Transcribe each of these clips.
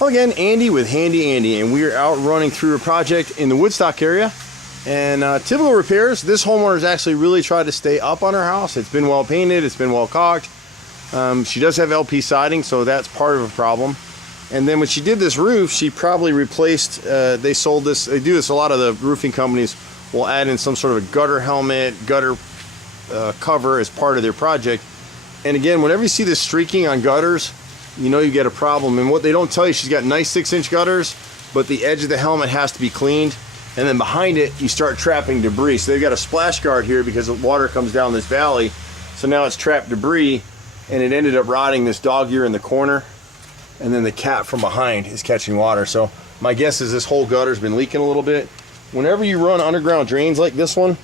Well, again, Andy with Handy Andy, and we are out running through a project in the Woodstock area. And typical repairs, this homeowner's actually really tried to stay up on her house. It's been well painted, it's been well caulked. She does have LP siding, so that's part of a problem. And then when she did this roof, she probably replaced, they sold this, they do this, a lot of the roofing companies will add in some sort of a gutter helmet, gutter cover as part of their project. And again, whenever you see this streaking on gutters, you know you get a problem. And what they don't tell you, she's got nice 6-inch gutters, but the edge of the helmet has to be cleaned. And then behind it, you start trapping debris. So they've got a splash guard here because the water comes down this valley. So now it's trapped debris, and it ended up rotting this dog ear in the corner. And then the cap from behind is catching water. So my guess is this whole gutter's been leaking a little bit. Whenever you run underground drains like this one,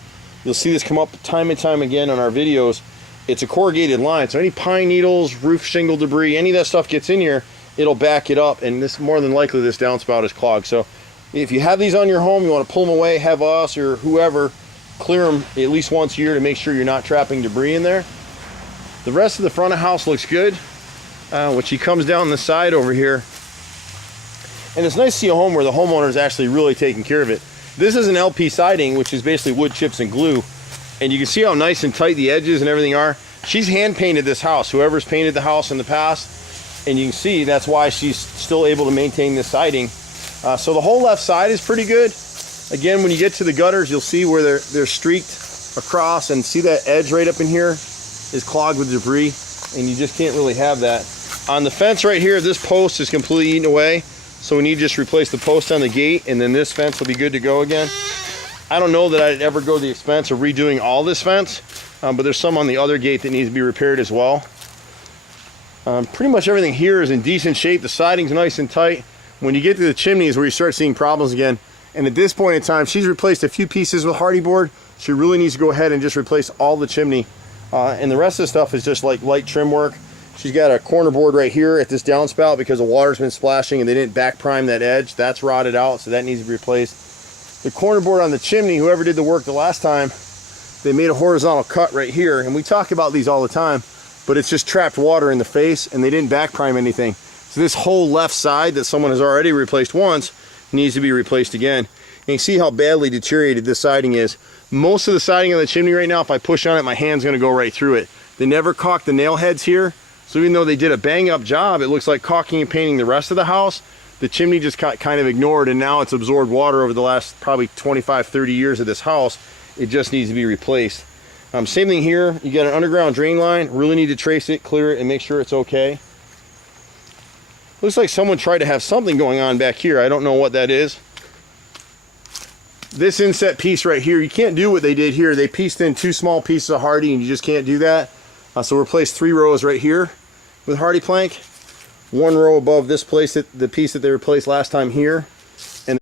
you'll see this come up time and time again on our videos. It's a corrugated line, so any pine needles, roof shingle debris, any of that stuff gets in here, it'll back it up, and this more than likely this downspout is clogged. So if you have these on your home, you want to pull them away, have us or whoever clear them at least once a year to make sure you're not trapping debris in there. The rest of the front of the house looks good. When she comes down the side over here, and it's nice to see a home where the homeowner is actually really taking care of it. This is an LP siding, which is basically wood chips and glue. And you can see how nice and tight the edges and everything are. She's hand painted this house, whoever's painted the house in the past. And you can see that's why she's still able to maintain this siding. So the whole left side is pretty good. Again, when you get to the gutters, you'll see where they're streaked across, and see that edge right up in here is clogged with debris, and you just can't really have that. On the fence right here, this post is completely eaten away. So we need to just replace the post on the gate, and then this fence will be good to go again. I don't know that I'd ever go to the expense of redoing all this fence, but there's some on the other gate that needs to be repaired as well. Pretty much everything here is in decent shape. The siding's nice and tight. When you get to the chimneys where you start seeing problems again, and at this point in time, she's replaced a few pieces with hardy board. She really needs to go ahead and just replace all the chimney. And the rest of the stuff is just like light trim work. She's got a corner board right here at this downspout because the water's been splashing and they didn't back prime that edge. That's rotted out, so that needs to be replaced. The corner board on the chimney, whoever did the work the last time, they made a horizontal cut right here, and we talk about these all the time, but it's just trapped water in the face and they didn't back prime anything. So this whole left side that someone has already replaced once needs to be replaced again. And you can see how badly deteriorated this siding is. Most of the siding on the chimney right now, if I push on it, my hand's gonna go right through it. They never caulked the nail heads here, so even though they did a bang up job, it looks like caulking and painting the rest of the house. The chimney just got kind of ignored, and now it's absorbed water over the last probably 25, 30 years of this house. It just needs to be replaced. Same thing here. You got an underground drain line. Really need to trace it, clear it, and make sure it's okay. Looks like someone tried to have something going on back here. I don't know what that is. This inset piece right here, you can't do what they did here. They pieced in 2 small pieces of hardy, and you just can't do that. So replace 3 rows right here with hardy plank. 1 row above this place, the piece that they replaced last time here.